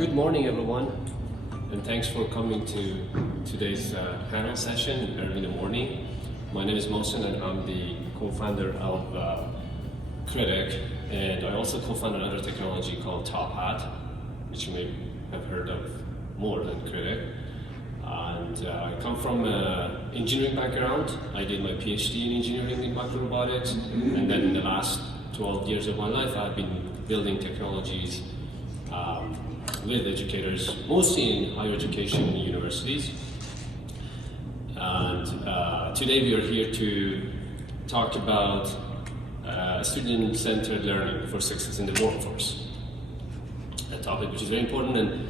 Good morning, everyone, and thanks for coming to today's panel session early in the morning. My name is Mohsen, and I'm the co-founder of Kritik, and I also co-found another technology called Top Hat, which you may have heard of more than Kritik. And I come from an engineering background. I did my PhD in engineering in microrobotics, and then in the last 12 years of my life, I've been building technologies with educators, mostly in higher education and universities. And today we are here to talk about student-centered learning for success in the workforce, a topic which is very important. And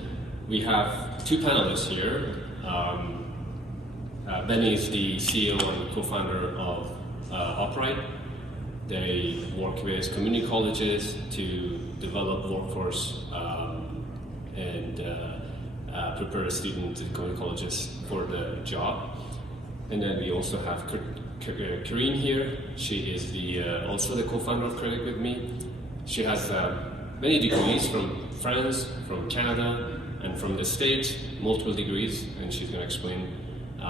we have two panelists here. Benny is the CEO and co-founder of Upright. They work with community colleges to develop workforce and prepare students at community colleges for the job. And then we also have Karine here. She is also the co-founder of Kritik with me. She has many degrees from France, from Canada, and from the States, multiple degrees, and she's going to explain.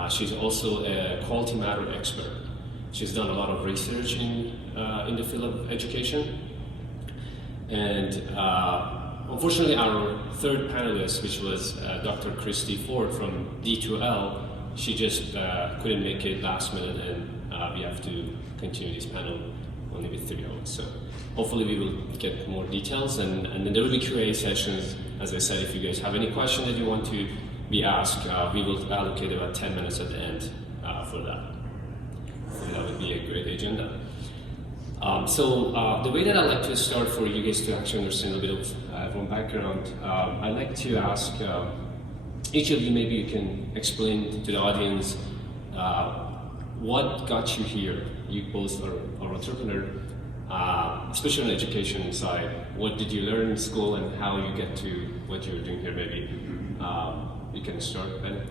She's also a quality matter expert. She's done a lot of research in the field of education. And unfortunately, our third panelist, which was Dr. Christy Ford from D2L, she just couldn't make it last minute, and we have to continue this panel only with 3 hours. So hopefully we will get more details, and then there will be Q&A sessions. As I said, if you guys have any questions that you want to be asked, we will allocate about 10 minutes at the end for that. And that would be a great agenda. So the way that I like to start for you guys to actually understand a bit of from background, I'd like to ask each of you, maybe you can explain to the audience what got you here. You both are entrepreneur, especially on the education side. What did you learn in school and how you get to what you're doing here? Maybe you can start, Ben.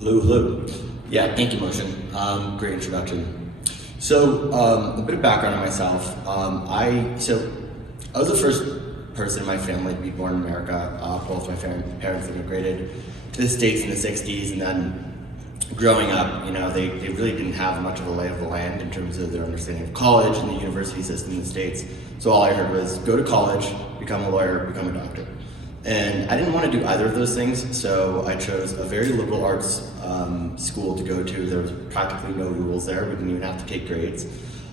Hello. Yeah, thank you, Mohsen. Great introduction. So, a bit of background on myself. I was the first person in my family to be born in America. Both my parents immigrated to the States in the 60s, and then growing up, they really didn't have much of a lay of the land in terms of their understanding of college and the university system in the States. So all I heard was go to college, become a lawyer, become a doctor. And I didn't want to do either of those things, so I chose a very liberal arts school to go to. There was practically no rules there. We didn't even have to take grades.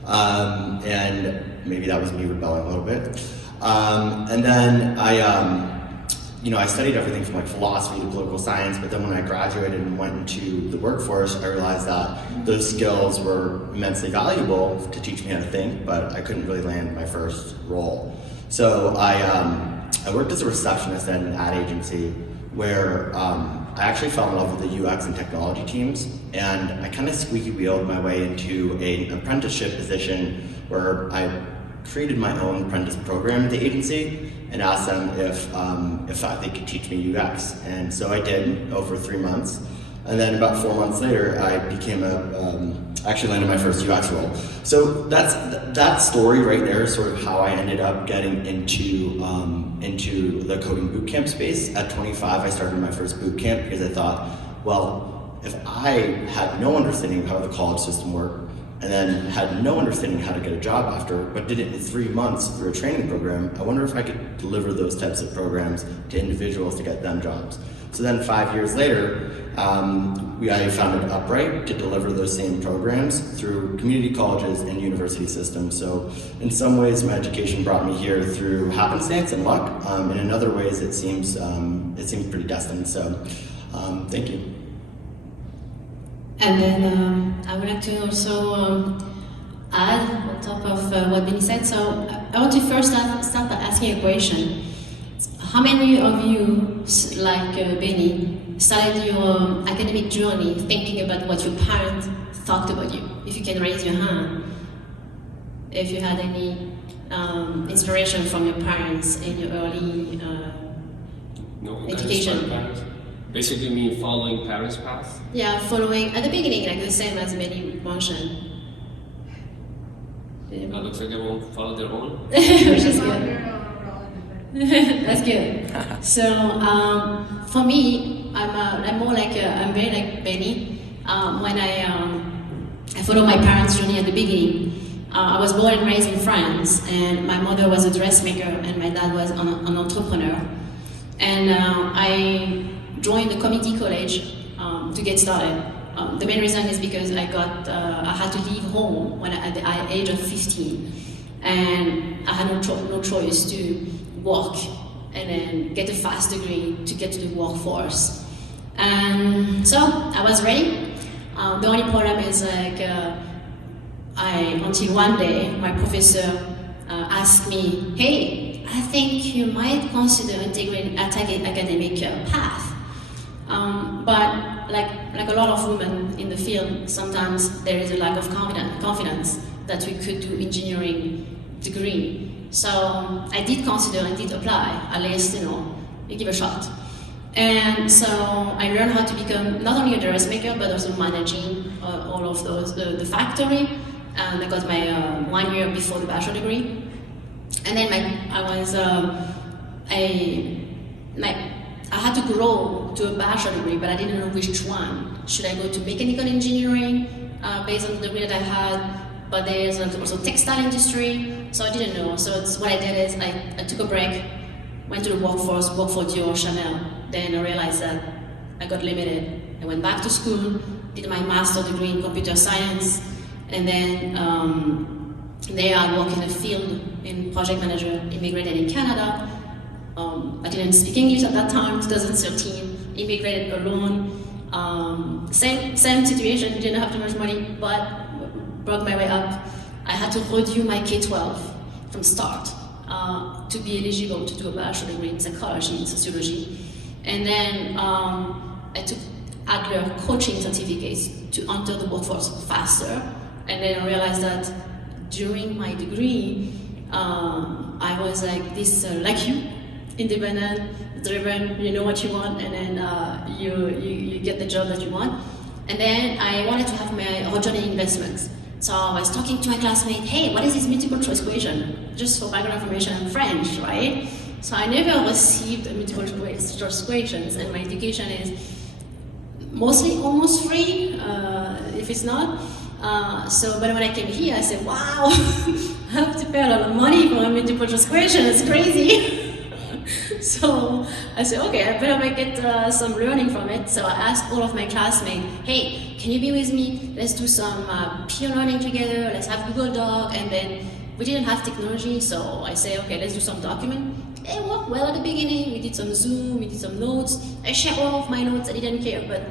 And maybe that was me rebelling a little bit. And then I studied everything from like philosophy to political science, but then when I graduated and went into the workforce, I realized that those skills were immensely valuable to teach me how to think, but I couldn't really land my first role. So I worked as a receptionist at an ad agency where I actually fell in love with the UX and technology teams, and I kind of squeaky wheeled my way into an apprenticeship position where I created my own apprentice program at the agency and asked them if they could teach me UX. And so I did over 3 months. And then about 4 months later, I became actually landed my first UX role. So that story right there is sort of how I ended up getting into the coding bootcamp space. At 25, I started my first bootcamp because I thought, well, if I had no understanding of how the college system worked, and then had no understanding how to get a job after, but did it in 3 months through a training program, I wonder if I could deliver those types of programs to individuals to get them jobs. So then 5 years later, I founded Upright to deliver those same programs through community colleges and university systems. So in some ways, my education brought me here through happenstance and luck. In other ways, it seems pretty destined. So thank you. And then I would like to also add on top of what Benny said. So I want to first start by asking a question. How many of you, like Benny, started your academic journey thinking about what your parents thought about you? If you can raise your hand. If you had any inspiration from your parents in your early education. Basically mean following parents' path? Yeah, following at the beginning, like the same as Benny mentioned. Looks like they won't follow their own. Which is good. That's good. So for me, I'm more like I'm very like Benny. When I followed my parents' journey at the beginning. I was born and raised in France, and my mother was a dressmaker, and my dad was an entrepreneur. And I joined the community college to get started. The main reason is because I had to leave home at the age of 15, and I had no choice to work and then get a fast degree to get to the workforce. And so I was ready. The only problem is until one day my professor asked me, "Hey, I think you might consider integrating academic path." But like a lot of women in the field, sometimes there is a lack of confidence that we could do engineering degree. So I did consider and did apply, at least, give a shot. And so I learned how to become not only a dressmaker, but also managing all of the factory. And I got my 1 year before the bachelor degree. And then I had to grow to a bachelor degree, but I didn't know which one. Should I go to mechanical engineering based on the degree that I had? But there's also textile industry, so I didn't know. So what I did is I took a break, went to the workforce, worked for Dior, Chanel. Then I realized that I got limited. I went back to school, did my master's degree in computer science, and then there I worked in the field in project manager, immigrated in Canada. I didn't speak English at that time, 2013, immigrated alone. Same situation, didn't have too much money, but broke my way up. I had to redo my K-12 from start to be eligible to do a bachelor degree in psychology and sociology. And then I took Adler coaching certificates to enter the workforce faster. And then I realized that during my degree, I was like this, like you, independent, driven, you know what you want, and then you get the job that you want. And then I wanted to have my return on investments. So I was talking to my classmate, hey, what is this multiple choice question? Just for background information, I'm French, right? So I never received multiple choice questions, and my education is mostly almost free, if it's not. But when I came here, I said, wow, I have to pay a lot of money for a multiple choice question, it's crazy. So I said, okay, I better get some learning from it. So I asked all of my classmates, hey, can you be with me? Let's do some peer learning together, let's have Google Doc, and then we didn't have technology, so I say, okay, let's do some document. It worked well at the beginning, we did some Zoom, we did some notes. I shared all of my notes, I didn't care, but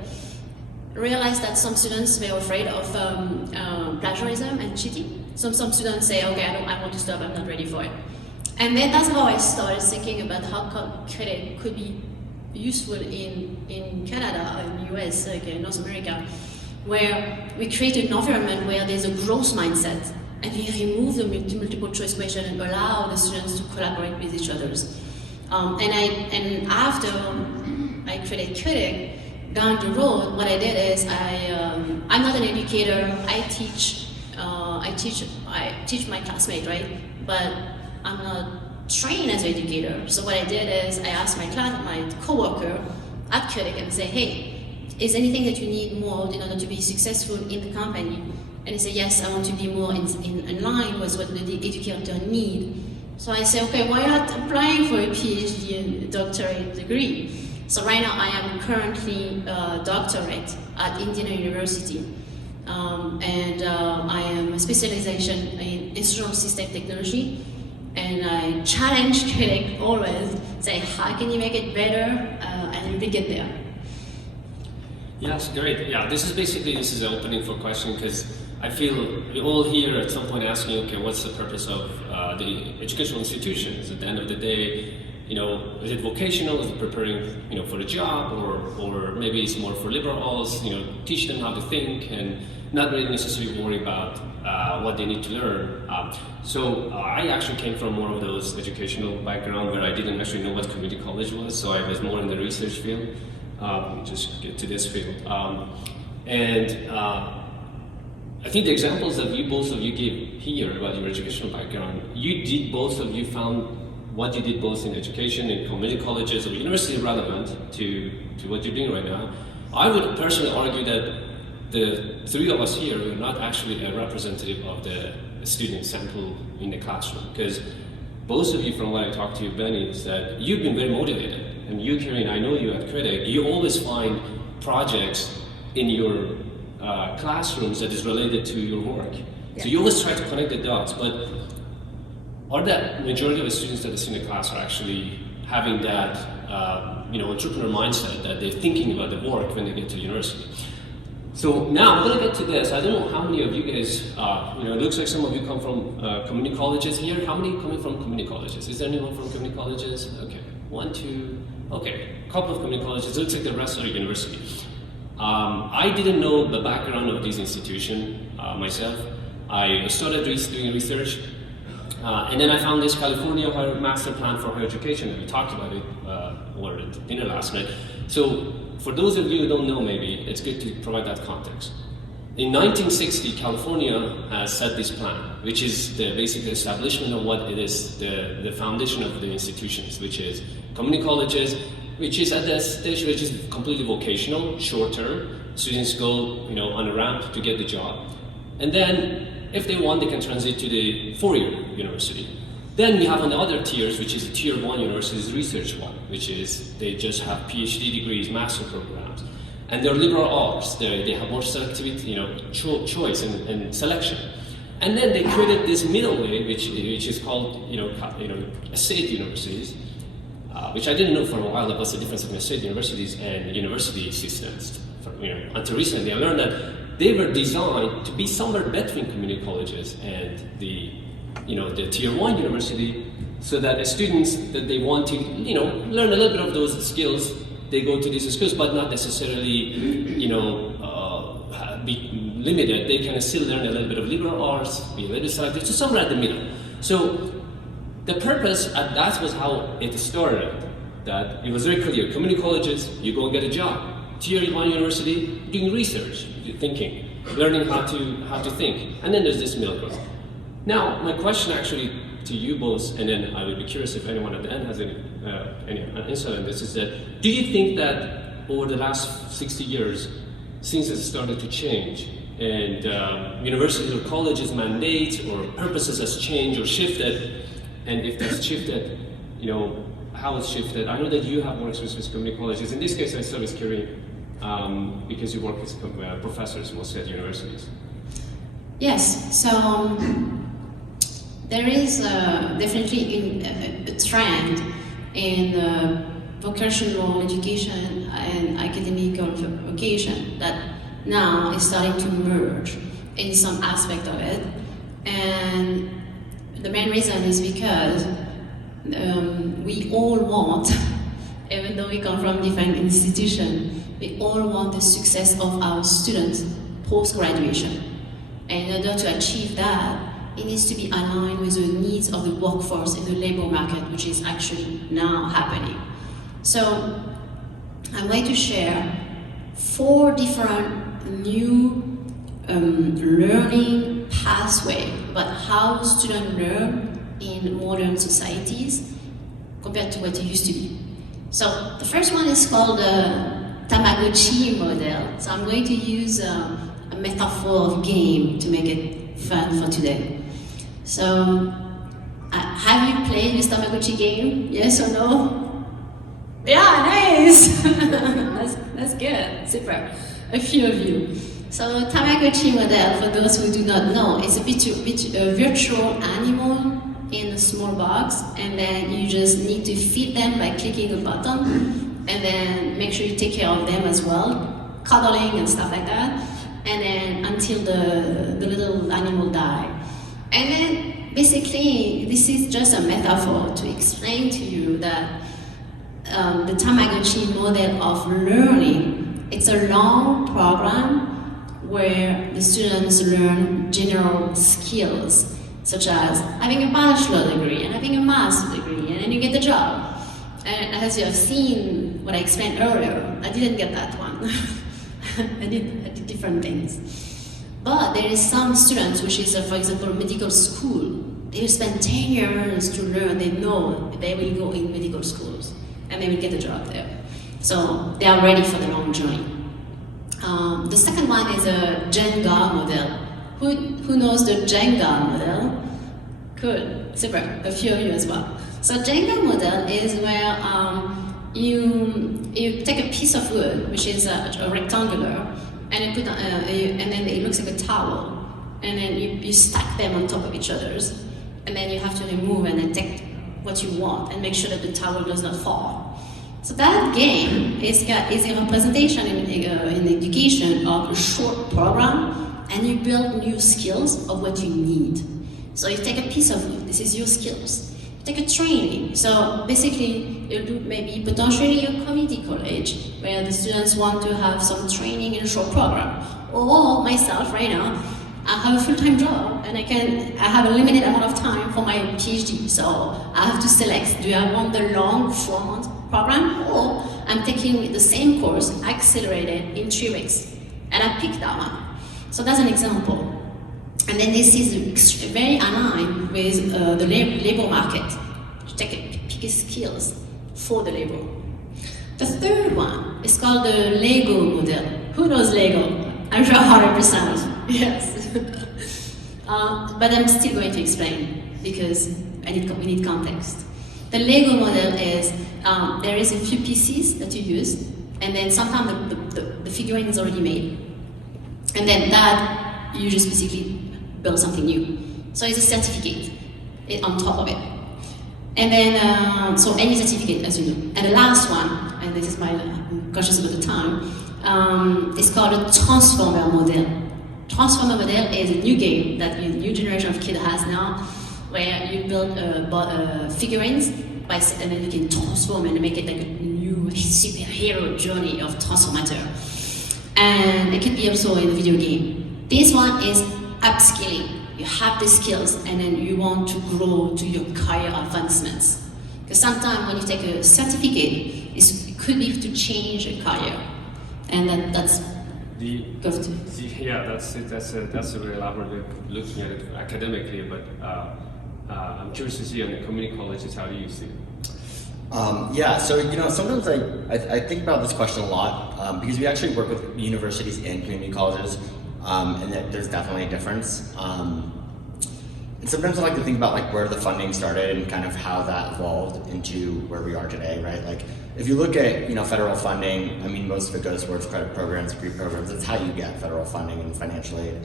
realized that some students were afraid of plagiarism and cheating. Some students say, okay, I want to stop, I'm not ready for it. And then that's how I started thinking about how Kritik could be useful in Canada, in the US, like in North America, where we create an environment where there's a growth mindset, and we remove the multiple choice question and allow the students to collaborate with each other. And after I created Kritik, down the road, what I did is I'm not an educator. I teach my classmates, right? But I'm not trained as an educator. So what I did is I asked my coworker at Kritik and say, hey, is anything that you need more in order to be successful in the company? And he said, yes, I want to be more in line with what the educator need. So I said, okay, why not applying for a PhD and doctorate degree? So right now I am currently a doctorate at Indiana University. I am a specialization in instructional system technology. And I challenge Kritik always, say, how can you make it better? And we get there. Yes, great. Yeah, this is an opening for question, because I feel we all here at some point asking, okay, what's the purpose of the educational institutions? At the end of the day, is it vocational? Is it preparing, for a job, or maybe it's more for liberals? Teach them how to think and not really necessarily worry about what they need to learn. So I actually came from more of those educational background where I didn't actually know what community college was. So I was more in the research field. Just get to this field, I think the examples that both of you gave here about your educational background, both of you found what you did both in education, in community colleges or university relevant to what you're doing right now. I would personally argue that the three of us here are not actually a representative of the student sample in the classroom, because both of you, from what I talked to you, Benny, is that you've been very motivated. And you, Karen, I know you at Kritik, you always find projects in your classrooms that is related to your work. Yeah. So you always try to connect the dots, but are the majority of the students that are in the class are actually having that entrepreneur mindset, that they're thinking about the work when they get to university? So now I'm going to get to this. I don't know how many of you guys, it looks like some of you come from community colleges here. How many coming from community colleges? Is there anyone from community colleges? Okay, 1, 2, okay, a couple of community colleges. It looks like the rest are university. I didn't know the background of this institution myself. I started doing research, and then I found this California Master Plan for Higher Education, and we talked about it over at dinner last night. So for those of you who don't know, maybe it's good to provide that context. In 1960, California has set this plan, which is the basic establishment of what it is, the foundation of the institutions, which is community colleges, which is at the stage which is completely vocational, short term. Students go, on a ramp to get the job, and then if they want, they can transit to the 4-year university. Then we have on the other tiers, which is tier 1 universities, research 1, which is they just have PhD degrees, master programs, and they're liberal arts. They have more selectivity, choice and selection. And then they created this middle way, which is called, state universities, which I didn't know for a while. What's the difference between state universities and university systems? Until recently, I learned that they were designed to be somewhere between community colleges and the tier 1 university, so that the students that they want to, learn a little bit of those skills, they go to these schools, but not necessarily, be limited. They can still learn a little bit of liberal arts, be a little selective, so somewhere at the middle. So the purpose, that was how it started, that it was very clear. Community colleges, you go and get a job. Tier 1 university, doing research, thinking, learning how to think. And then there's this middle ground. Now, my question actually to you both, and then I would be curious if anyone at the end has any insight on this, is that do you think that over the last 60 years, things have started to change, and universities or colleges' mandates or purposes has changed or shifted? And if that's shifted, how it's shifted? I know that you have more experience with community colleges. In this case, I start with Karen, because you work with professors mostly at universities. Yes, so there is definitely a trend in vocational education and academic vocation that now is starting to merge in some aspect of it. And the main reason is because we all want, even though we come from different institutions, we all want the success of our students post-graduation. And in order to achieve that, it needs to be aligned with the needs of the workforce in the labor market, which is actually now happening. So I'm going to share 4 different new learning pathways about how students learn in modern societies compared to what it used to be. So the first one is called the Tamagotchi model. So I'm going to use a metaphor of game to make it fun for today. So, have you played this Tamagotchi game? Yes or no? Yeah, nice! that's good, super. A few of you. So, Tamagotchi model, for those who do not know, is a virtual animal in a small box, and then you just need to feed them by clicking a button, and then make sure you take care of them as well, cuddling and stuff like that, and then until the little animal die. And then basically this is just a metaphor to explain to you that the Tamagotchi model of learning, it's a long program where the students learn general skills, such as having a bachelor degree and having a master degree, and then you get the job. And as you have seen what I explained earlier, I didn't get that one. I did different things. But there is some students, which is, for example, medical school, they spend 10 years to learn, they know they will go in medical schools and they will get a job there. So they are ready for the long journey. The second one is a Jenga model. Who knows the Jenga model? Good, super, a few of you as well. So Jenga model is where you take a piece of wood, which is a rectangular, and you put and then it looks like a towel, and then you stack them on top of each other's, and then you have to remove and then take what you want and make sure that the towel does not fall. So that game is a representation in education of a short program, and you build new skills of what you need. So you take a piece of wood, this is your skills. Take a training. So basically, you'll do maybe potentially a community college where the students want to have some training in a short program. Or myself right now, I have a full-time job and I have a limited amount of time for my PhD. So I have to select, do I want the long 4-month program, or I'm taking the same course accelerated in 3 weeks. And I pick that one. So that's an example. And then this is very aligned with the labor market. You pick skills for the labor. The third one is called the Lego model. Who knows Lego? I'm sure 100%. Yes. But I'm still going to explain because we need context. The Lego model is there is a few pieces that you use, and then sometimes the figurine is already made, and then that you just basically build something new. So it's a certificate on top of it. And then, so any certificate, as you know. And the last one, and this is I'm cautious about the time, is called a transformer model. Transformer model is a new game that the new generation of kids has now, where you build figurines, and then you can transform and make it like a new superhero journey of transformator. And it could be also in a video game. This one is upskilling. You have the skills and then you want to grow to your career advancements. Because sometimes when you take a certificate, it could be to change a career. And that's that's a very elaborate looking at it academically, but I'm curious to see on the community colleges, how do you see it? Yeah, so sometimes I think about this question a lot because we actually work with universities and community colleges. And that there's definitely a difference. And sometimes I like to think about where the funding started and kind of how that evolved into where we are today, right? Like if you look at federal funding, I mean most of it goes towards credit programs, degree programs. That's how you get federal funding and financial aid.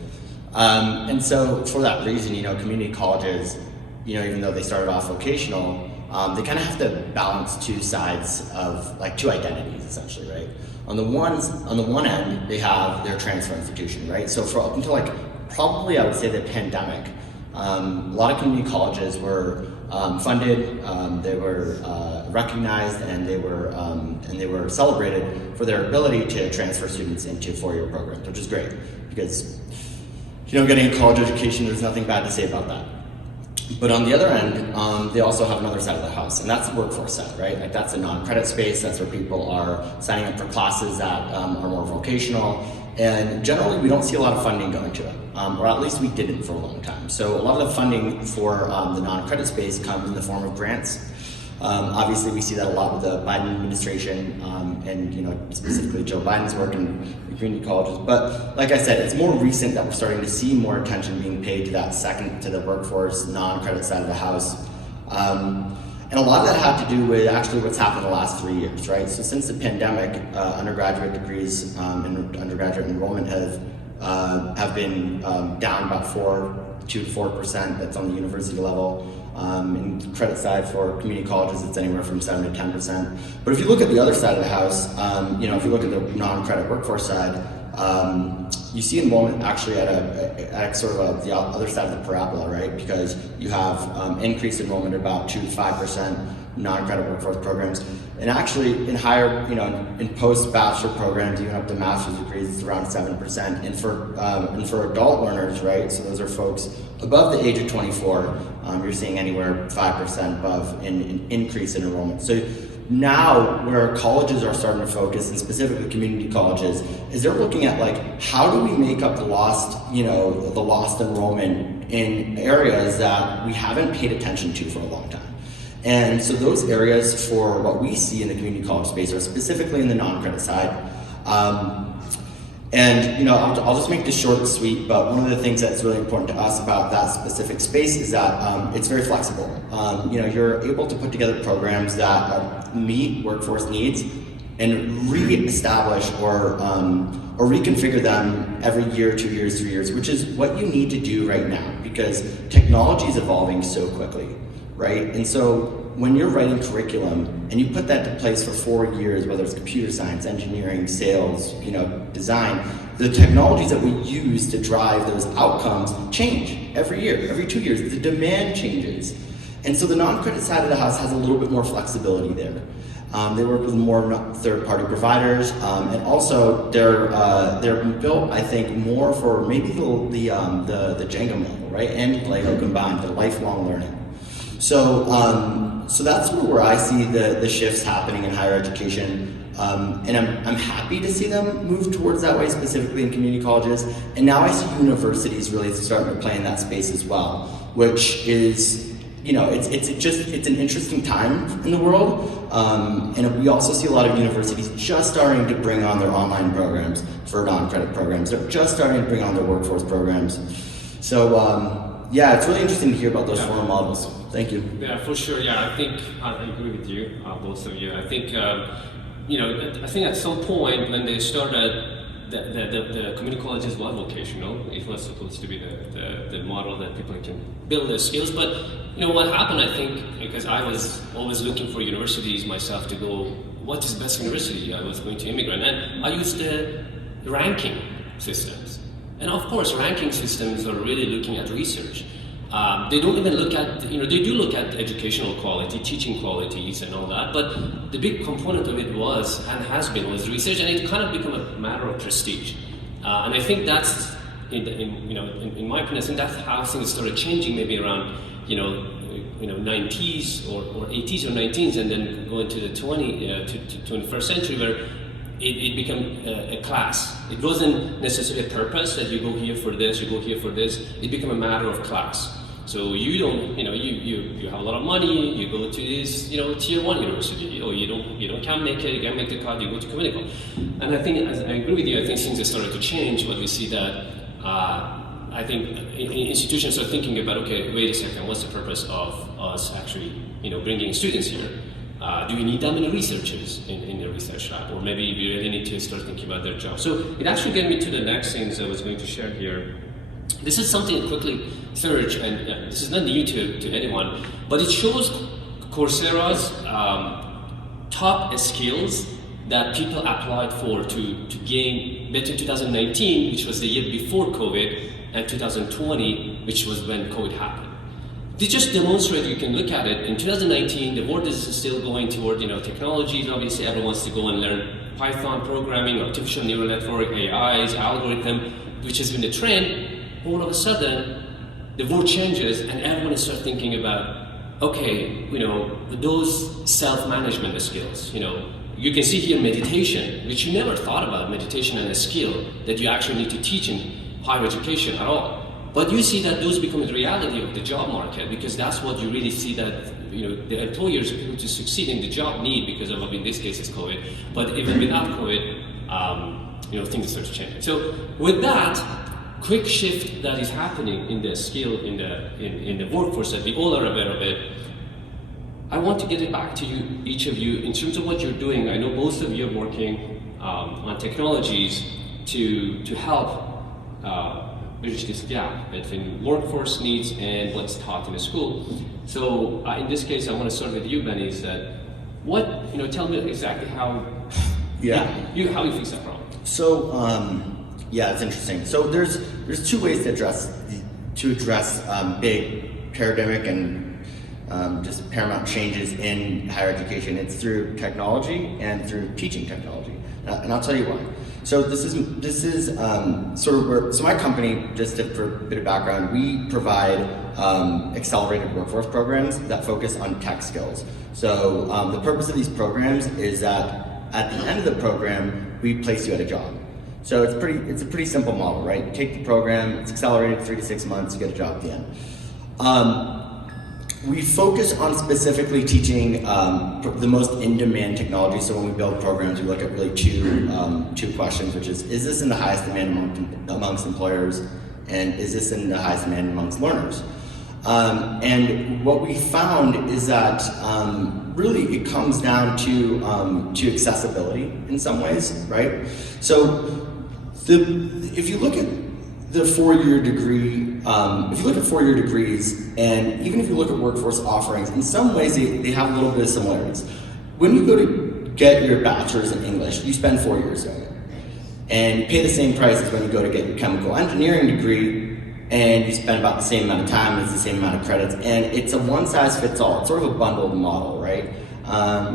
And so for that reason, community colleges, even though they started off vocational, they kind of have to balance two sides of two identities essentially, right? On the one end, they have their transfer institution, right? So for up until probably I would say the pandemic, a lot of community colleges were funded, they were recognized, and they were celebrated for their ability to transfer students into 4-year programs, which is great because getting a college education, there's nothing bad to say about that. But on the other end, they also have another side of the house, and that's the workforce side, right? That's a non-credit space. That's where people are signing up for classes that are more vocational, and generally we don't see a lot of funding going to it, or at least we didn't for a long time. So a lot of the funding for the non-credit space comes in the form of grants. Obviously, we see that a lot with the Biden administration, and specifically Joe Biden's work in community colleges. But like I said, it's more recent that we're starting to see more attention being paid to the workforce, non-credit side of the house. And a lot of that had to do with actually what's happened the last 3 years, right? So since the pandemic, undergraduate degrees and undergraduate enrollment have been down about 2 to 4%. That's on the university level. And credit side for community colleges, it's anywhere from 7 to 10%. But if you look at the other side of the house, if you look at the non-credit workforce side, you see enrollment actually at sort of the other side of the parabola, right? Because you have increased enrollment about 2 to 5% non-credit workforce programs, and actually in higher, in post-bachelor programs, even up to master's degrees, it's around 7%. And for adult learners, right? So those are folks above the age of 24. You're seeing anywhere 5% above in increase in enrollment. So now where colleges are starting to focus, and specifically community colleges, is they're looking at how do we make up the lost enrollment in areas that we haven't paid attention to for a long time. And so those areas for what we see in the community college space are specifically in the non-credit side. And I'll just make this short and sweet, but one of the things that's really important to us about that specific space is that it's very flexible. You're able to put together programs that meet workforce needs and re-establish or reconfigure them every year, 2 years, 3 years, which is what you need to do right now because technology is evolving so quickly, right? And so when you're writing curriculum and you put that to place for 4 years, whether it's computer science, engineering, sales, design, the technologies that we use to drive those outcomes change every year, every 2 years. The demand changes. And so the non-credit side of the house has a little bit more flexibility there. They work with more third-party providers, and also they're built, I think, more for maybe the Jenga model, right? And Lego combined, the lifelong learning. So that's where I see the shifts happening in higher education. And I'm happy to see them move towards that way, specifically in community colleges. And now I see universities really starting to play in that space as well, which is, it's an interesting time in the world. And we also see a lot of universities just starting to bring on their online programs for non-credit programs. They're just starting to bring on their workforce programs. So, it's really interesting to hear about those foreign models. Thank you. Yeah, for sure. Yeah, I think I agree with you, both of you. I think, I think at some point when they started, the community colleges were vocational. It was supposed to be the model that people can build their skills. But what happened, I think, because I was always looking for universities myself to go, what is best university? I was going to immigrant, and I used the ranking systems. And of course, ranking systems are really looking at research. They don't even look at, they do look at educational quality, teaching qualities and all that, but the big component of it was, and has been, was research, and it kind of become a matter of prestige. And I think that's, in my opinion, I think that's how things started changing maybe around, 90s or 80s or 90s, and then going to the 21st century where it became a class. It wasn't necessarily a purpose that you go here for this, you go here for this. It became a matter of class. So you don't, you have a lot of money, you go to this, tier 1 university, or you can't make it, you can't make the cut, you go to community college. And I think, I agree with you, I think things have started to change, but we see that, I think institutions are thinking about, okay, wait a second, what's the purpose of us actually, bringing students here? Do we need that many researchers in the research lab? Or maybe we really need to start thinking about their job. So it actually gets me to the next things I was going to share here. This is something I quickly search, and this is not new to anyone, but it shows Coursera's top skills that people applied for to gain between 2019, which was the year before COVID, and 2020, which was when COVID happened. This just demonstrates, you can look at it, in 2019, the world is still going toward technologies. Obviously, everyone wants to go and learn Python programming, artificial neural network, AIs, algorithm, which has been the trend. All of a sudden, the world changes and everyone starts thinking about, okay, those self-management skills, you can see here meditation, which you never thought about meditation and a skill that you actually need to teach in higher education at all. But you see that those become the reality of the job market, because that's what you really see that the employers are able to succeed in the job need because of, in this case, it's COVID. But even without COVID, things start to change. So with that quick shift that is happening in the skill in the workforce that we all are aware of it, I want to get it back to you, each of you, in terms of what you're doing. I know most of you are working on technologies to help bridge this gap between workforce needs and what's taught in the school. So in this case, I want to start with you, Benny. Is that tell me exactly how how you fix that problem. So it's interesting. So there's two ways to address big paradigmic and just paramount changes in higher education. It's through technology and through teaching technology, and I'll tell you why. So this is sort of where. So my company, for a bit of background, we provide accelerated workforce programs that focus on tech skills. So the purpose of these programs is that at the end of the program, we place you at a job. So it's a pretty simple model, right? You take the program, it's accelerated 3 to 6 months, you get a job at the end. We focus on specifically teaching the most in-demand technology. So when we build programs, we look at really two questions, which is this in the highest demand amongst employers, and is this in the highest demand amongst learners? And what we found is that really it comes down to accessibility in some ways, right? So if you look at the four-year degree, if you look at four-year degrees, and even if you look at workforce offerings, in some ways they have a little bit of similarities. When you go to get your bachelor's in English, you spend 4 years doing it. And you pay the same price as when you go to get your chemical engineering degree, and you spend about the same amount of time, it's the same amount of credits, and it's a one-size-fits-all. It's sort of a bundled model, right?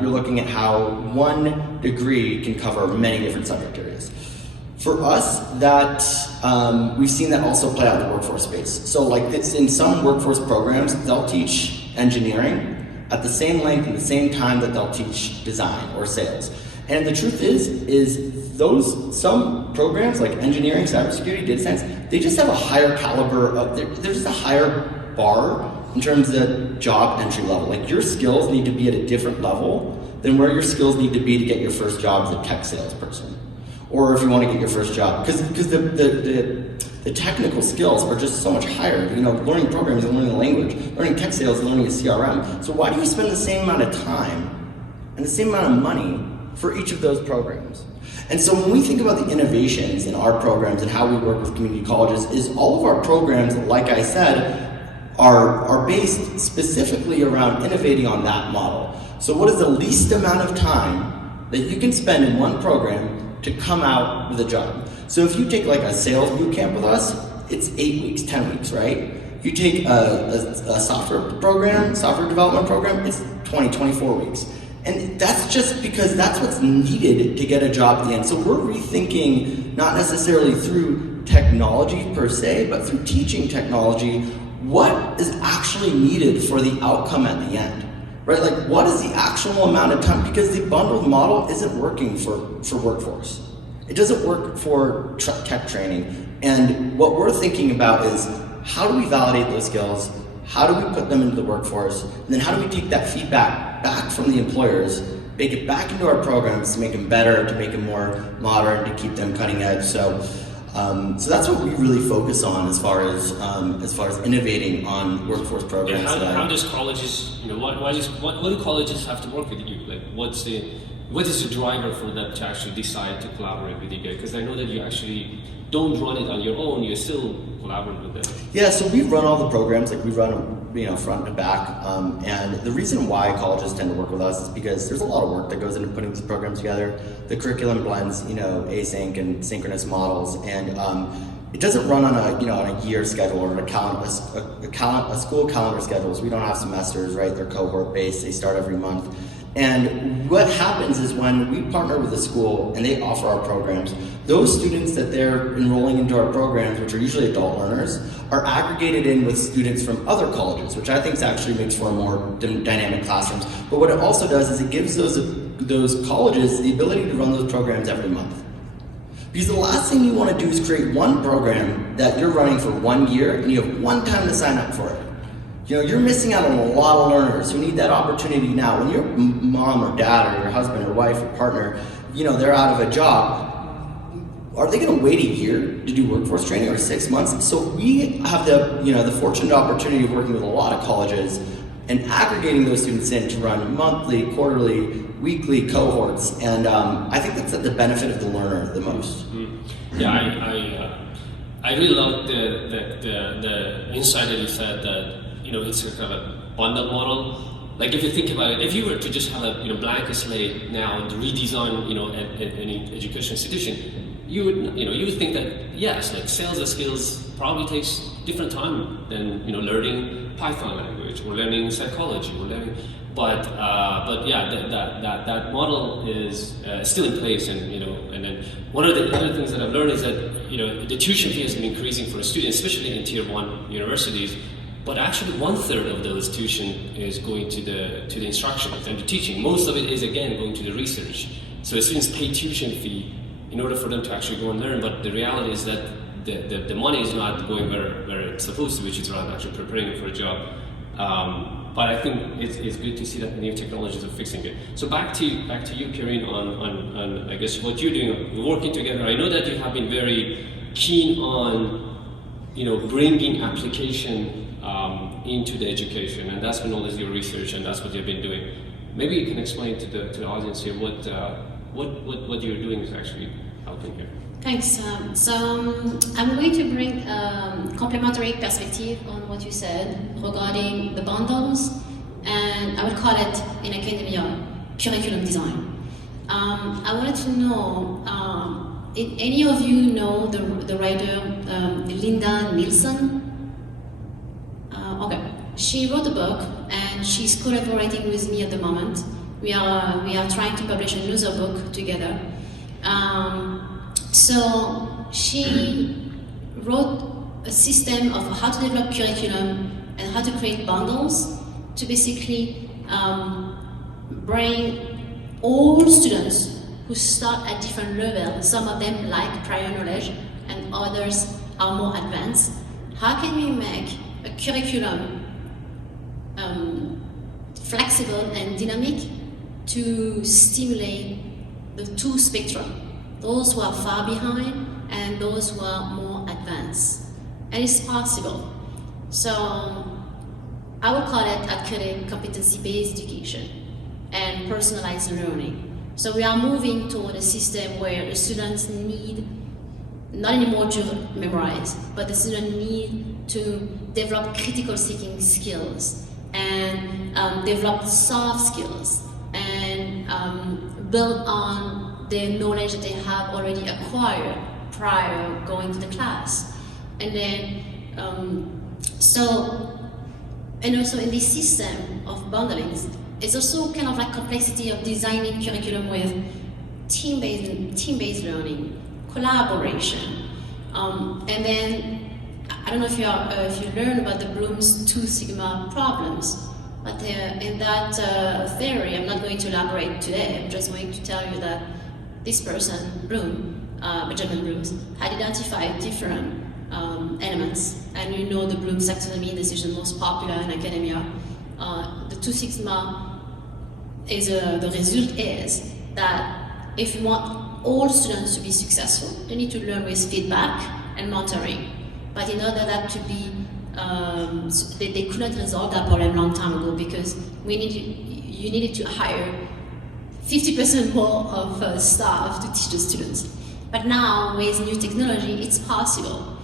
You're looking at how one degree can cover many different subject areas. For us, we've seen that also play out in the workforce space. So like it's in some workforce programs, they'll teach engineering at the same length and the same time that they'll teach design or sales. And the truth is some programs like engineering, cybersecurity, data science, they just have a higher caliber of, there's just a higher bar in terms of job entry level. Like your skills need to be at a different level than where your skills need to be to get your first job as a tech salesperson. Or if you want to get your first job, because the technical skills are just so much higher. You know, learning programs and learning a language, learning tech sales and learning a CRM. So why do you spend the same amount of time and the same amount of money for each of those programs? And so when we think about the innovations in our programs and how we work with community colleges, is all of our programs, like I said, are based specifically around innovating on that model. So what is the least amount of time that you can spend in one program to come out with a job? So if you take like a sales boot camp with us, it's 8 weeks, 10 weeks, right? You take a software development program, it's 20, 24 weeks. And that's just because that's what's needed to get a job at the end. So we're rethinking, not necessarily through technology per se, but through teaching technology, what is actually needed for the outcome at the end. Right, like what is the actual amount of time? Because the bundled model isn't working for workforce. It doesn't work for tech training. And what we're thinking about is how do we validate those skills? How do we put them into the workforce? And then how do we take that feedback back from the employers, make it back into our programs to make them better, to make them more modern, to keep them cutting edge. So that's what we really focus on as far as innovating on workforce programs. Yeah, how does colleges, what do colleges have to work with you? Like, what is the driver for them to actually decide to collaborate with you guys? Because I know that you actually don't run it on your own; you still collaborate with them. Yeah, so we run all the programs, like we run them, front to back. And the reason why colleges tend to work with us is because there's a lot of work that goes into putting these programs together. The curriculum blends, async and synchronous models, and it doesn't run on a year schedule or a school calendar schedule. So we don't have semesters, right? They're cohort based. They start every month. And what happens is when we partner with a school and they offer our programs, those students that they're enrolling into our programs, which are usually adult learners, are aggregated in with students from other colleges, which I think actually makes for more dynamic classrooms. But what it also does is it gives those colleges the ability to run those programs every month. Because the last thing you want to do is create one program that you're running for 1 year and you have one time to sign up for it. You're missing out on a lot of learners who need that opportunity now. When your mom or dad or your husband or wife or partner, they're out of a job, are they going to wait a year to do workforce training or 6 months? So we have the fortunate opportunity of working with a lot of colleges and aggregating those students in to run monthly, quarterly, weekly cohorts. And I think that's at the benefit of the learner the most. Mm-hmm. Yeah, I really love the insight that you said that it's a kind of a bundle model. Like if you think about it, if you were to just have a blank slate now and redesign at any education institution, you would think that yes, like sales skills probably takes different time than learning Python language or learning psychology or learning, but yeah, that model is still in place, and and then one of the other things that I've learned is that the tuition fee has been increasing for students, especially in tier 1 universities. But actually, 1/3 of those tuition is going to the instruction and the teaching. Most of it is again going to the research. So students pay tuition fee in order for them to actually go and learn. But the reality is that the money is not going where it's supposed to, which is around actually preparing for a job. But I think it's good to see that new technologies are fixing it. So back to you, Kirin, on I guess what you're doing, we're working together. I know that you have been very keen on, bringing application into the education, and that's been always your research, and that's what you've been doing. Maybe you can explain to the audience here what you're doing is actually helping here. Thanks. I'm going to bring complementary perspective on what you said regarding the bundles, and I would call it in academia curriculum design. I wanted to know, any of you know the writer Linda Nielsen? Okay, she wrote a book and she's collaborating with me at the moment. We are trying to publish another book together. So she wrote a system of how to develop curriculum and how to create bundles to basically bring all students who start at different levels. Some of them like prior knowledge and others are more advanced. How can we make a curriculum flexible and dynamic to stimulate the two spectrum? Those who are far behind and those who are more advanced. And it's possible. So I would call it at Kritik competency-based education and personalized learning. So we are moving toward a system where the students need not anymore to memorize, but the students need to develop critical thinking skills and develop soft skills and build on the knowledge that they have already acquired prior going to the class. And then, and also in this system of bundling, it's also kind of like complexity of designing curriculum with team-based learning, collaboration, and then I don't know if you learn about the Bloom's 2 Sigma problems, but in that theory, I'm not going to elaborate today. I'm just going to tell you that this person, Bloom, Benjamin Bloom, had identified different elements, and the Bloom taxonomy. This is the most popular in academia. The 2 Sigma is the result is that if you want all students to be successful, they need to learn with feedback and mentoring. But in order that to be, they couldn't resolve that problem a long time ago because you needed to hire 50% more of staff to teach the students. But now, with new technology, it's possible.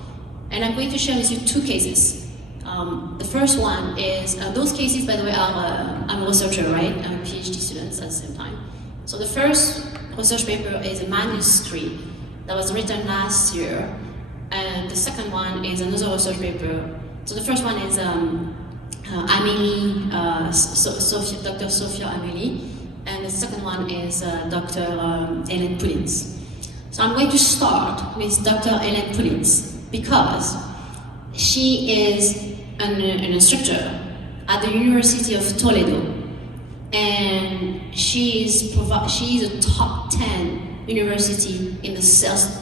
And I'm going to share with you 2 cases. The first one is, those cases, by the way, are, I'm a researcher, right? I'm a PhD student at the same time. So the first research paper is a manuscript that was written last year. And the second one is another research paper. So the first one is Amélie, Dr. Sophia Amélie. And the second one is Dr. Hélène Poulins. So I'm going to start with Dr. Hélène Poulins because she is an instructor at the University of Toledo, and she is a top 10 university in the sales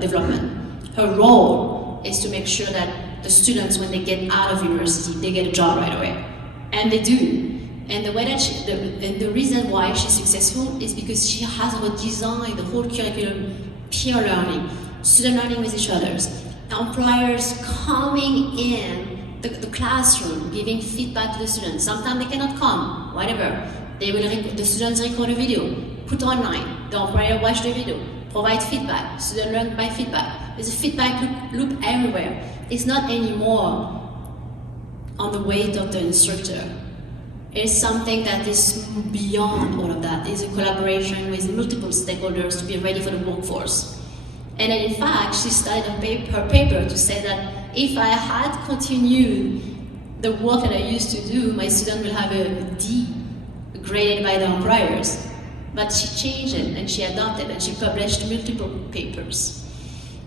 development. Her role is to make sure that the students, when they get out of university, they get a job right away, and they do. And the way that the reason why she's successful is because she has designed the whole curriculum, peer learning, student learning with each other, employers coming in the classroom, giving feedback to the students. Sometimes they cannot come, whatever. The students record a video, put online, the employer watch the video, provide feedback, student learn by feedback. There's a feedback loop everywhere. It's not anymore on the weight of the instructor. It's something that is beyond all of that. It's a collaboration with multiple stakeholders to be ready for the workforce. And in fact, she started her paper to say that if I had continued the work that I used to do, my student will have a D graded by the employers. But she changed it and she adopted and she published multiple papers.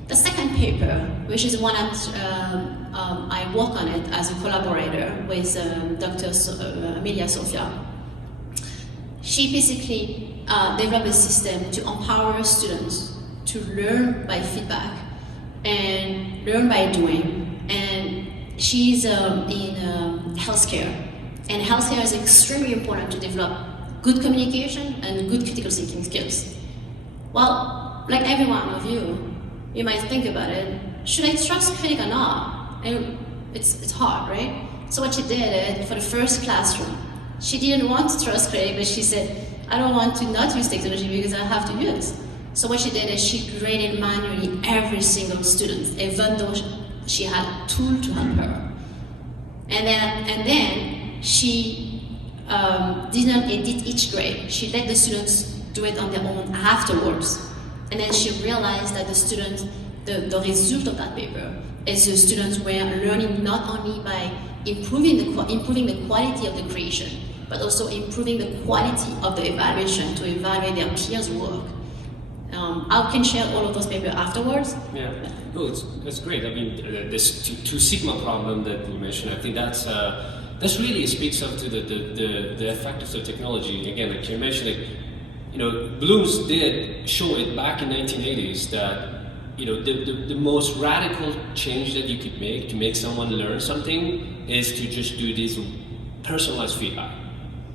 The second paper, which is one I work on it as a collaborator with Dr. Amelia Sofia. She basically developed a system to empower students to learn by feedback and learn by doing. And she's in healthcare, and healthcare is extremely important to develop good communication and good critical thinking skills. Well, like every one of you, you might think about it, should I trust Kritik or not? And it's hard, right? So what she did for the first classroom, she didn't want to trust Kritik, but she said, I don't want to not use technology because I have to use. So what she did is she graded manually every single student, even though she had a tool to help her. And then she did not edit each grade. She let the students do it on their own afterwards. And then she realized that the students, the result of that paper is the students were learning not only by improving the quality of the creation, but also improving the quality of the evaluation to evaluate their peers' work. I can share all of those papers afterwards. Yeah, no, it's great. I mean, this two sigma problem that you mentioned, I think that's really speaks up to the effect of the technology. Again, like you mentioned, like, you know, Bloom's did show it back in 1980s that, you know, the most radical change that you could make to make someone learn something is to just do this personalized feedback.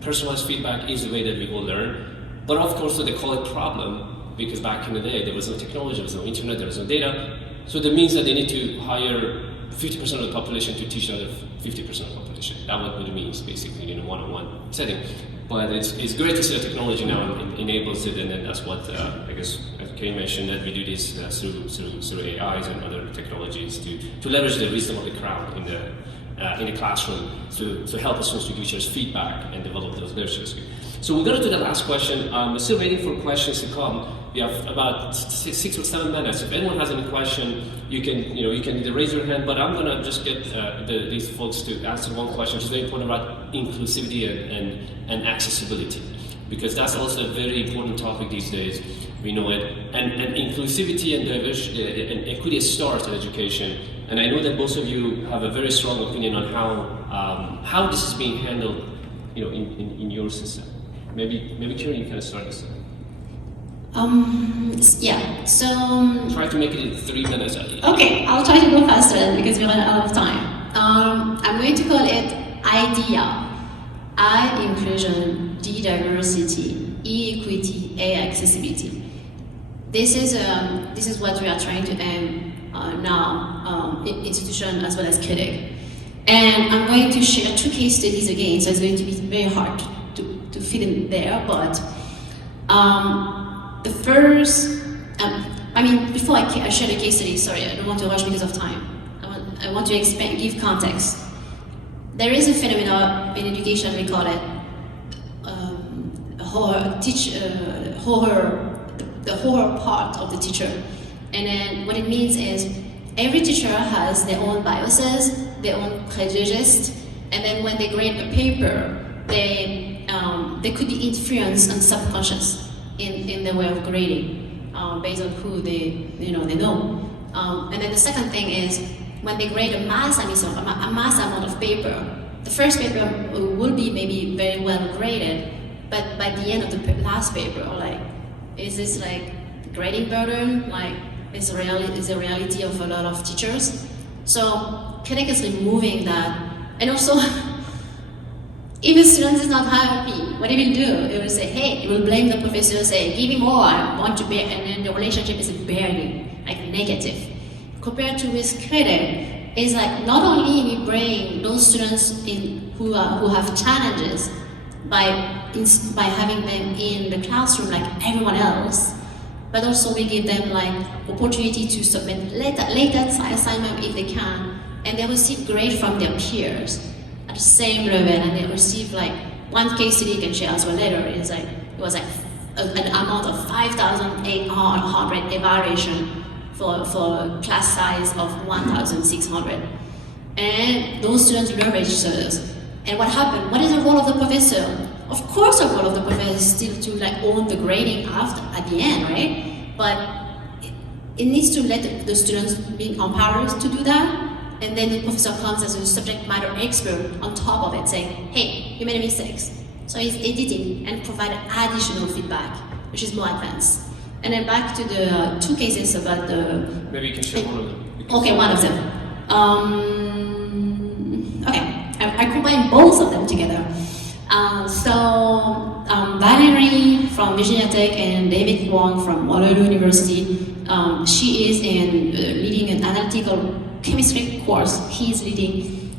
Personalized feedback is the way that we all learn. But of course, so they call it problem because back in the day, there was no technology, there was no internet, there was no data. So that means that they need to hire 50% of the population to teach another 50% of the population. That's what it means, basically, in a one-on-one setting. But it's great to see that technology now enables it, and then that's what I guess, as Kay mentioned, that we do this through AIs and other technologies to leverage the wisdom of the crowd in the classroom to help us to teachers feedback and develop those leadership skills. So we're going to do the last question. We're still waiting for questions to come. We have about 6 or 7 minutes. If anyone has any question, you can either raise your hand. But I'm going to just get these folks to answer one question, which is very important about inclusivity and accessibility, because that's also a very important topic these days. We know it, and inclusivity and diversity and equity starts in education. And I know that both of you have a very strong opinion on how this is being handled, you know, in your system. Maybe Karen, you can start this. Yeah, so... Try to make it in 3 minutes. Okay, I'll try to go faster then because we're out of time. I'm going to call it IDEA. I, inclusion, D, diversity, E, equity, A, accessibility. This is what we are trying to aim now, institution as well as Kritik. And I'm going to share 2 case studies again, so it's going to be very hard to fit in there, but the first, before I share the case study, sorry, I don't want to rush because of time. I want to give context. There is a phenomenon in education, we call it the horror part of the teacher. And then what it means is every teacher has their own biases, their own prejudices, and then when they grade a paper, they could be influenced and subconscious in their way of grading based on who they know. And then the second thing is when they grade a mass amount of paper, the first paper will be maybe very well graded, but by the end of the last paper, like, is this like grading burden? Like, is a reality of a lot of teachers. So Kritik is removing that, and also if the student is not happy, what he will do? He will say, hey, he will blame the professor, say, give me more, I want to bear, and then the relationship is bearing, like negative. Compared to with Kritik, it's like not only we bring those students in who have challenges by having them in the classroom like everyone else, but also we give them like opportunity to submit later assignment if they can, and they receive grade from their peers at the same level, and they receive like one case study you can share as well later. It was like an amount of 5,800 evaluation for a class size of 1,600, and those students learn each other. And what happened? What is the role of the professor? Of course, the role of the professor is still to like own the grading at the end, right? But it needs to let the students be empowered to do that. And then the professor comes as a subject matter expert on top of it, saying, hey, you made mistakes. So he's editing and provide additional feedback, which is more advanced. And then back to the two cases about the... Maybe you can share one of them. Okay, one of them. Okay, I combine both of them together. Valerie from Virginia Tech and David Wong from Waterloo University, she is leading an analytical chemistry course. He is leading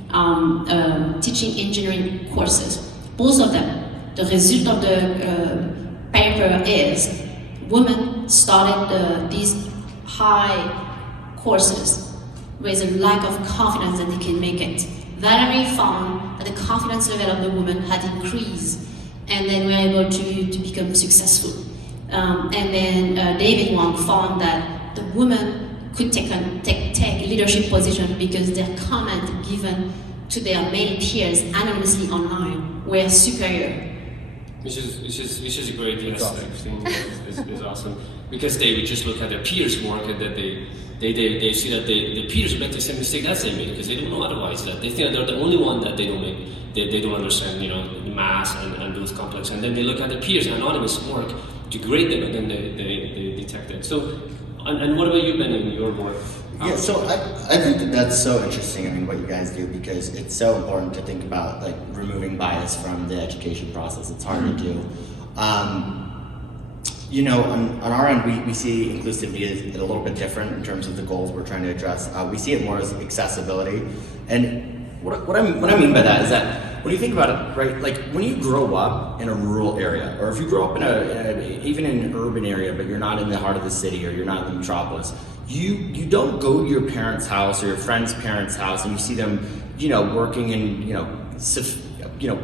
teaching engineering courses. Both of them, the result of the paper is women started these high courses with a lack of confidence that they can make it. Valerie found that the confidence level of the woman had increased, and then were able to become successful. And then David Wong found that the women could take leadership position because their comment given to their male peers anonymously online were superior. Which is a great thing. Is awesome, because they would just look at their peers' work and that they see that the peers make the same mistake as they made because they don't know otherwise. That they think that they're the only one that they don't make. They don't understand, the math and those complex. And then they look at the peers' anonymous work to grade them, and then they detect it. So, and what about you, Ben, in your work? Yeah, so I think that's so interesting. I mean, what you guys do, because it's so important to think about like removing bias from the education process. It's hard to do. On our end, we see inclusivity as a little bit different in terms of the goals we're trying to address. We see it more as accessibility. And what I mean by that is that when you think about it, right, like when you grow up in a rural area, or if you grow up even in an urban area, but you're not in the heart of the city or you're not in the metropolis, you don't go to your parents' house or your friend's parents' house and you see them, working in,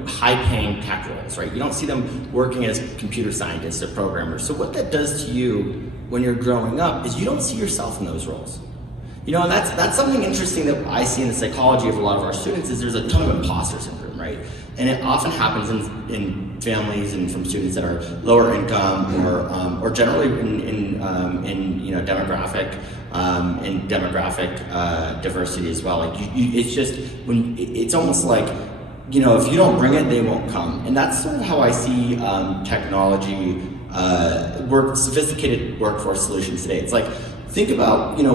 high-paying tech roles, right? You don't see them working as computer scientists or programmers. So what that does to you when you're growing up is you don't see yourself in those roles. And that's something interesting that I see in the psychology of a lot of our students is there's a ton of imposter syndrome, right? And it often happens in families and from students that are lower income or generally in demographic diversity as well. Like it's just it's almost like if you don't bring it, they won't come. And that's sort of how I see technology sophisticated workforce solutions today. It's like, think about, when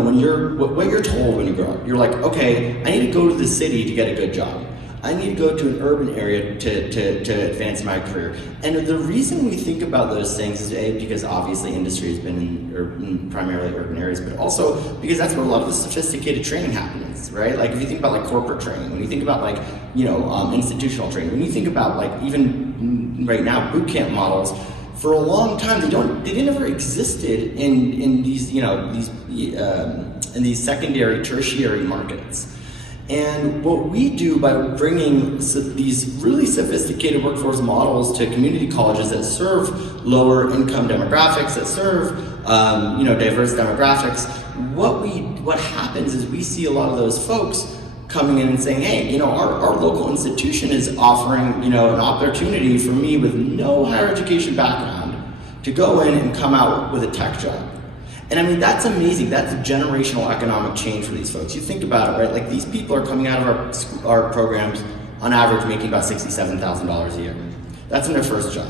what you're told when you grow up. You're like, okay, I need to go to the city to get a good job. I need to go to an urban area to advance my career. And the reason we think about those things is because obviously industry has been in primarily urban areas, but also because that's where a lot of the sophisticated training happens, right? Like if you think about like corporate training, when you think about like, institutional training, when you think about like even right now boot camp models, for a long time they never existed in these in these secondary, tertiary markets. And what we do by bringing these really sophisticated workforce models to community colleges that serve lower income demographics, that serve diverse demographics, what happens is we see a lot of those folks coming in and saying, hey, our local institution is offering an opportunity for me with no higher education background to go in and come out with a tech job. And I mean, that's amazing. That's a generational economic change for these folks. You think about it, right? Like these people are coming out of our programs on average making about $67,000 a year. That's in their first job.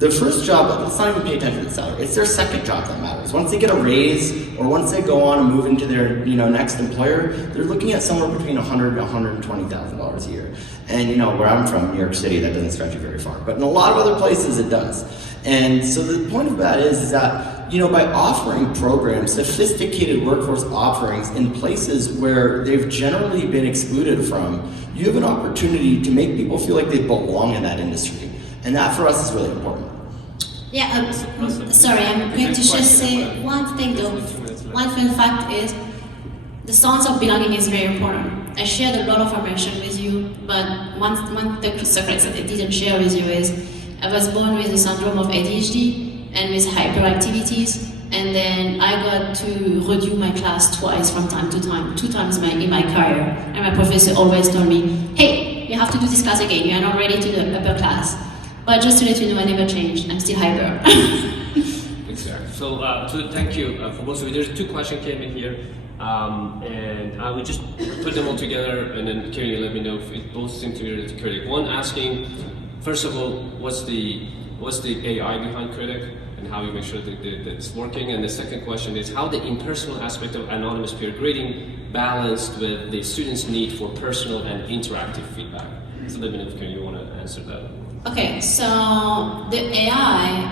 Their first job, let's not even pay attention to the salary. It's their second job that matters. Once they get a raise, or once they go on and move into their next employer, they're looking at somewhere between $100,000 and $120,000 a year. And where I'm from, New York City, that doesn't stretch you very far. But in a lot of other places, it does. And so the point of that is that by offering programs, sophisticated workforce offerings in places where they've generally been excluded from, you have an opportunity to make people feel like they belong in that industry. And that for us is really important. Yeah, sorry, I'm going to just say one thing though. One fun fact is the sense of belonging is very important. I shared a lot of information with you, but one of the secrets that I didn't share with you is I was born with the syndrome of ADHD and with hyperactivities, and then I got to redo my class twice from time to time, 2 times in my career. And my professor always told me, hey, you have to do this class again, you are not ready to do the upper class. But just to let you know, I never changed, I'm still hyper. Exactly. So thank you for both of you. There's 2 questions came in here, and I would just put them all together, and then Karen, you let me know if it both seem to be related to Kritik. One asking, first of all, what's the AI behind Kritik? And and how you make sure that it's working. And the second question is how the impersonal aspect of anonymous peer grading balanced with the students' need for personal and interactive feedback. So let me know if you want to answer that. Okay, so the AI,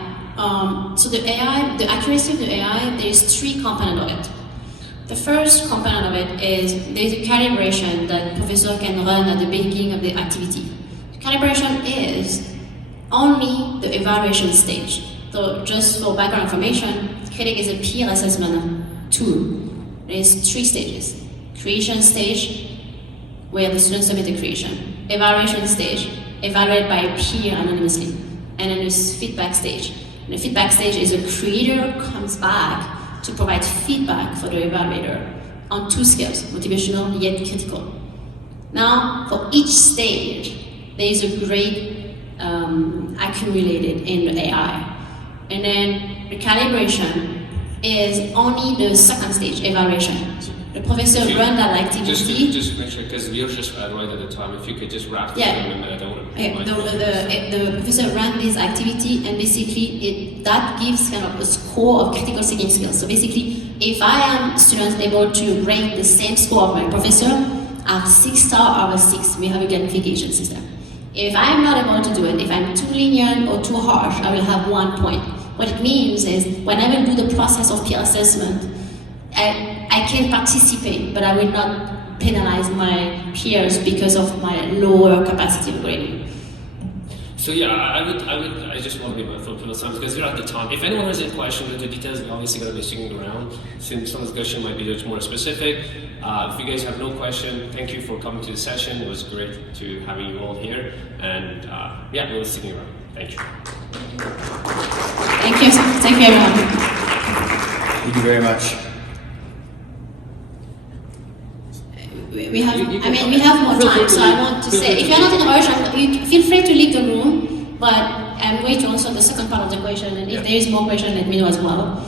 the accuracy of the AI, there's three components of it. The first component of it is there's a calibration that professor can run at the beginning of the activity. Calibration is only the evaluation stage. So just for background information, Kritik is a peer assessment tool. There's three stages. Creation stage, where the students submit the creation. Evaluation stage, evaluated by peer anonymously. And then there's feedback stage. And the feedback stage is a creator comes back to provide feedback for the evaluator on two scales, motivational yet critical. Now, for each stage, there is a grade accumulated in the AI. And then the calibration is only the second stage, evaluation. The professor run that activity. Just make sure, because we're just right at the time, if you could just wrap this up in a minute, I don't want to... The professor ran this activity, and basically that gives kind of a score of critical thinking skills. So basically, if I am students able to rate the same score of my professor, at 6 star or a 6, we have a gamification system. If I'm not able to do it, if I'm too lenient or too harsh, I will have 1 point. What it means is, when I will do the process of peer assessment, I can participate, but I will not penalize my peers because of my lower capacity of grading. So yeah, I just want to be mindful of time because we're at the time. If anyone has any questions with the details, we're obviously going to be sticking around. Since some discussion might be much more specific. If you guys have no question, thank you for coming to the session. It was great to having you all here, and yeah, we're sticking around. Thank you. Thank you. Thank you, everyone. Thank you very much. We have more time, so I want to say, if you're not in a rush, you feel free to leave the room, but I'm going to answer the second part of the question, and if there is more question, let me know as well.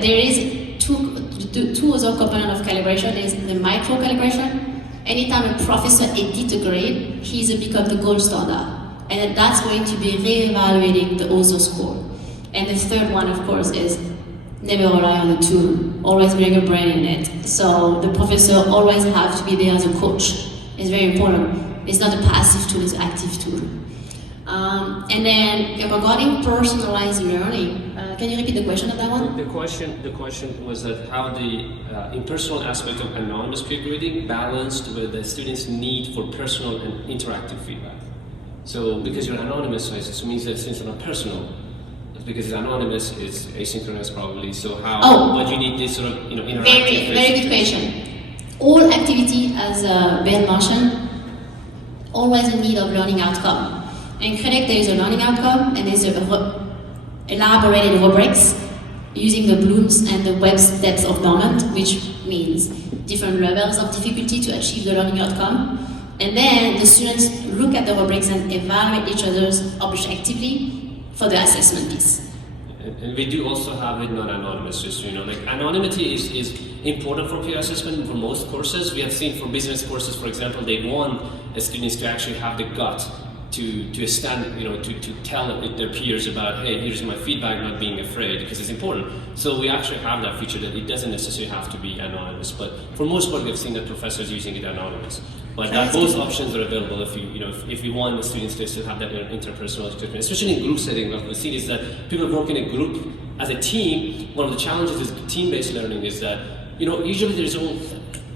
There is two other components of calibration. There is the micro calibration. Anytime a professor edits a grade, he's become the gold standard, and that's going to be re-evaluating the other score. And the third one, of course, is never rely on a tool. Always bring a brain in it. So the professor always have to be there as a coach. It's very important. It's not a passive tool, it's an active tool. And then regarding personalized learning, can you repeat the question of that one? The question was that how the impersonal aspect of anonymous peer grading balanced with the students' need for personal and interactive feedback. So because you're anonymous, it means that since it's not personal, because it's anonymous, it's asynchronous probably. So but you need this sort of interactive. Very good question. All activity, as Ben mentioned, always in need of learning outcome. In Kritik, there is a learning outcome, and there's elaborated rubrics using the Bloom's and the Webb's depth of measurement, which means different levels of difficulty to achieve the learning outcome. And then the students look at the rubrics and evaluate each other's objectively for the assessment piece. And we do also have it non-anonymous, just so you know. Like anonymity is important for peer assessment for most courses. We have seen for business courses, for example, they want students to actually have the gut to stand, to tell their peers about, hey, here's my feedback, not being afraid, because it's important. So we actually have that feature that it doesn't necessarily have to be anonymous, but for most part, we've seen that professors using it anonymous. But both options are available if you want the students to still have that interpersonal experience, especially in group setting. What we see is that people work in a group as a team. One of the challenges is team-based learning is that usually there's all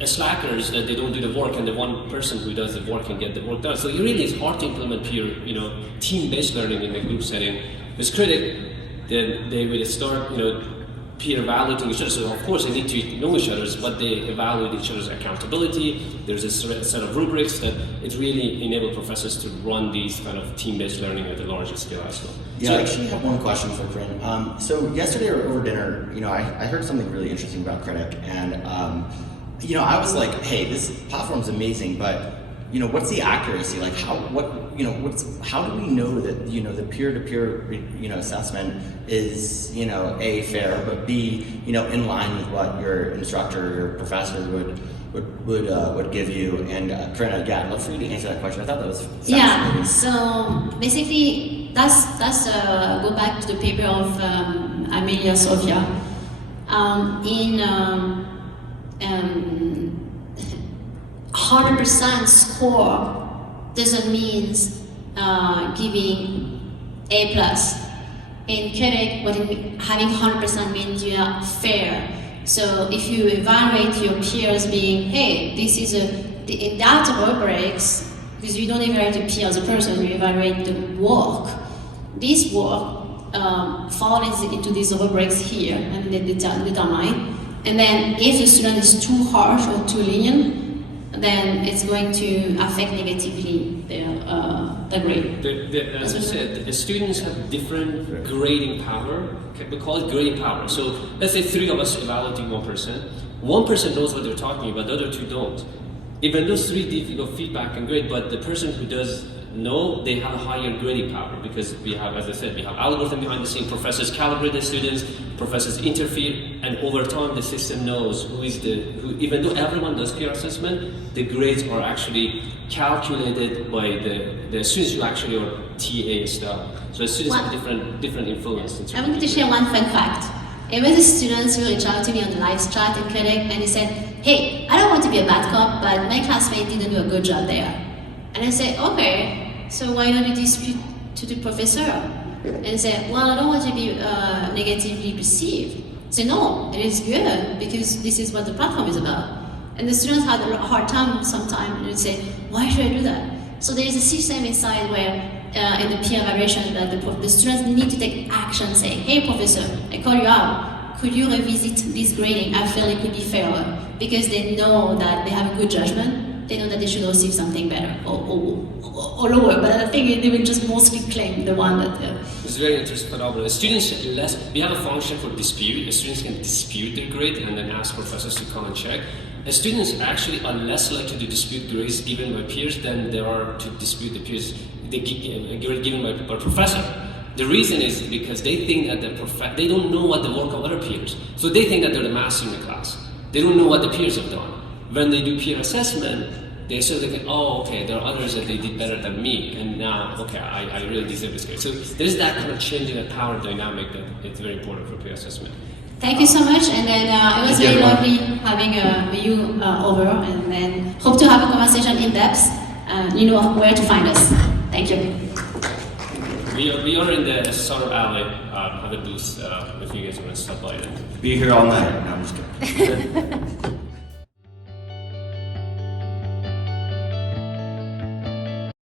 slackers that they don't do the work, and the one person who does the work can get the work done. So it really is hard to implement peer, team-based learning in a group setting. With Kritik, then they will start, peer evaluating each other. So of course they need to know each other's, but they evaluate each other's accountability. There's a set of rubrics that it really enables professors to run these kind of team-based learning at a larger scale as well. Yeah, so I actually have one question for Corinne. So yesterday over dinner, I heard something really interesting about Kritik, and I was like, hey, this platform's amazing, but what's the accuracy? Like, how do we know that the peer-to-peer assessment is A, fair, but B, in line with what your instructor, your professor would give you? And Corinne, again, I'd love for you to answer that question. I thought that was fascinating. Yeah. So basically, that's go back to the paper of Amelia Sofia. In 100% score doesn't mean giving A+. In Kritik, having 100% means you are fair. So if you evaluate your peers being, hey, this is in that rubrics, because you don't evaluate the peer as a person, you evaluate the work. This work falls into these rubrics here, and they determine. And then if the student is too harsh or too lenient, then it's going to affect negatively their grade. As I said, the students have different grading power. Okay, we call it grading power. So let's say 3 of us evaluating 1%. 1% knows what they're talking about, the other 2 don't. Even those 3 give feedback and grade, but the person who does know, they have a higher grading power because we have, as I said, we have algorithm behind the scene, professors calibrate the students, professors interfere, and over time the system knows who, even though everyone does peer assessment, the grades are actually calculated by the students who actually are TA stuff. So the students have different influence. I wanted to share one fun fact. It was a student who reached out to me on the live chat in Kritik, and he said, hey, I don't want to be a bad cop, but my classmate didn't do a good job there. And I said, okay, so why don't you dispute to the professor? And he said, well, I don't want to be negatively perceived. I said, no, it is good, because this is what the platform is about. And the students had a hard time sometimes, and would say, why should I do that? So there is a system inside where, in the peer evaluation, that the students need to take action, say, hey, professor, I call you out. Could you revisit this grading? I feel it could be fairer. Because they know that they have a good judgment. They know that they should receive something better or lower, but I think they will just mostly claim the one that. It's a very interesting phenomenon. Students we have a function for dispute. The students can dispute their grade and then ask professors to come and check. And students actually are less likely to dispute grades given by peers than they are to dispute the peers given by professor. The reason is because they think that they don't know what the work of other peers. So they think that they're the master in the class. They don't know what the peers have done. When they do peer assessment, they sort of think, oh, okay, there are others that they did better than me, and now, okay, I really deserve this grade. So there's that kind of change in the power dynamic that it's very important for peer assessment. Thank you so much, and then it was very lovely having you over, and then hope to have a conversation in depth. You know where to find us. Thank you. We are in the Sutter Alley, have a booth if you guys want to stop by. Be here all night. No, I'm just kidding.